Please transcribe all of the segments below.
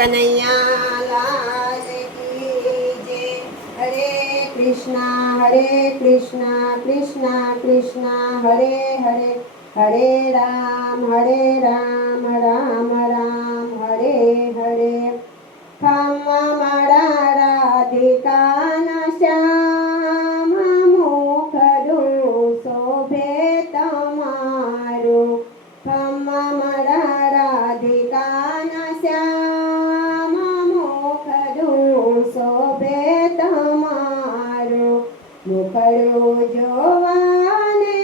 કનૈયા લાલ કી જય। હરે કૃષ્ણ કૃષ્ણ કૃષ્ણ હરે હરે, હરે રામ રામ રામ હરે હરે। ખમ્મા મારા રાધિકાના શ્યામ મુખડું શોભે તમારું। ખમ્મા મારા રાધિકાના શ્યામ મુખડું શોભે તમારું। મુખડું જોવાને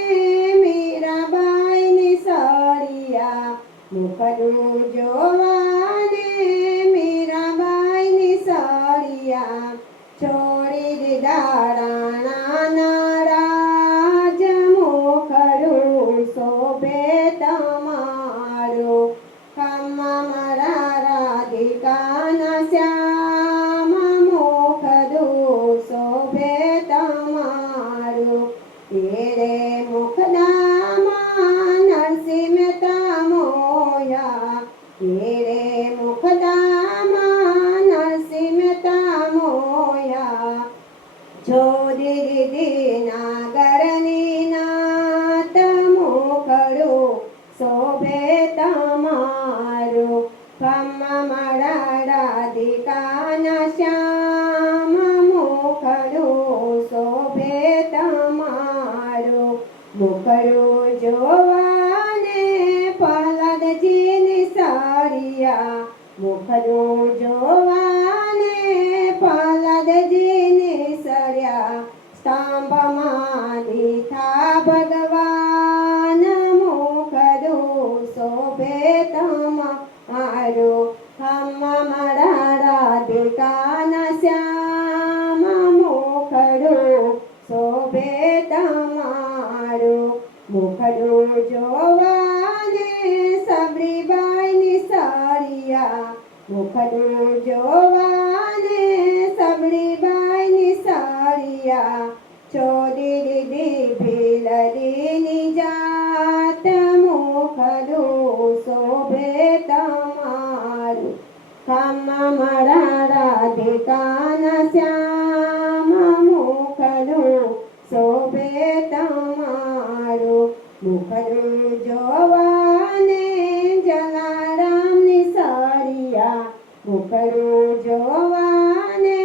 મીરાબાઈની સળિયા, મુખડું જોવાને મીરાબાઈની સળિયા। છોડી દીધા રાણાના રાજ, મુખડું શોભે તમારું। ખમ્મા મારા રાધિકાના શ્યામ મુખડું શોભે તમારું। તેરે મુખડામાં નરસિંહ મહેતા મોયા, તેરે મુખડામાં નરસિંહ મહેતા મોયા। છોડી દીધી નાગરની નાત, મુખડું શોભે તમારું। ખમ્મા મારા રાધિકાના શ્યામ મુખડું શોભે તમારું। મુખડું જોવાને પ્રહલાદજીની સળિયા, મુખડું જોવાને પ્રહલાદજીની સળિયા। સ્તંભમાં દીઠા ભગવાન, મુખડું શોભે તમારું। ખમ્મા મારા રાધિકાના શ્યામ મુખડું શોભે તમારું। મુખડું જોવાને સબરીબાઈની સળિયા, મુખડું જોવાને સબરીબાઈની સળિયા। છોડી દીધી ભીલડીની જાત, મુખડું શોભે તમારું। ખમ્મા મારા રાધિકાના શ્યામ મુખડું શોભે તમારું। મુખડું જોવાને જલારામની સળિયા, મુખડું જોવાને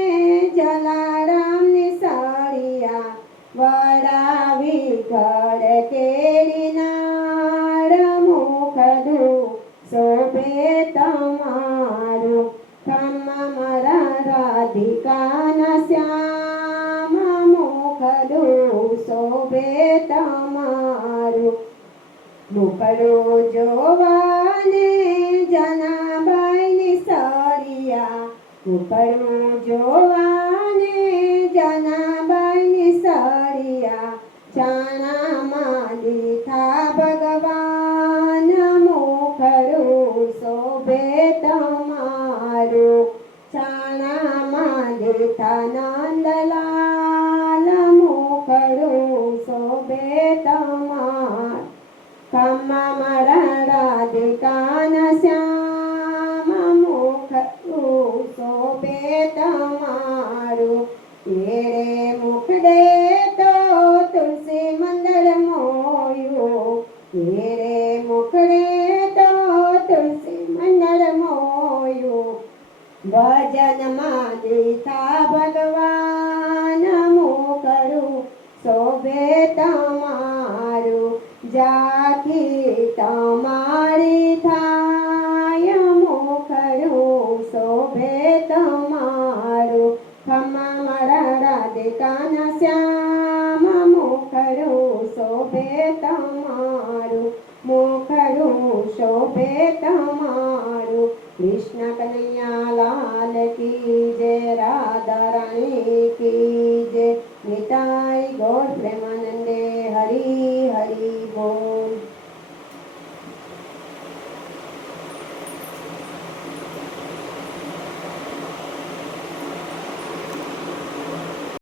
જલારામની સળિયા। વડાવી ઘડ કેરીનાર, મુખડું શોભે તમારું। ખમ્મા મારા રાધિકાના શ્યામ મુખડું શોભે તમારું। મુખડું જોવાને જનાબાઈની સળિયા, મુખડું જોવાને જનાબાઈની સળિયા। ચાણામાં દીઠા ભગવાન, મુખડું શોભે તમારું। ચાણામાં દીઠા નંદલાલ, મુખડું શોભે તમારું। ખમ્મા મારા રાધિકાના શ્યામ મુખડું શોભે તમારું। તેરે મુખડે તો તુલસી મંડળ મોયું, તેરે મુખડે તો તુલસી મંડળ મોયું। ભજનમાં દીઠા ભગવાન, મુખડું શોભે તમારું। ઝાંખી તમારી થાય, મુખડું શોભે તમારું। ખમ્મા મારા રાધિકાના શ્યામ મુખડું શોભે તમારું। મુખડું શોભે તમારું। કૃષ્ણ કનૈયા લાલ કી જય, રાધા રાણી કી જય। નિતાઈ ગૌર પ્રેમાનંદે, હરિ હરિ બોલ।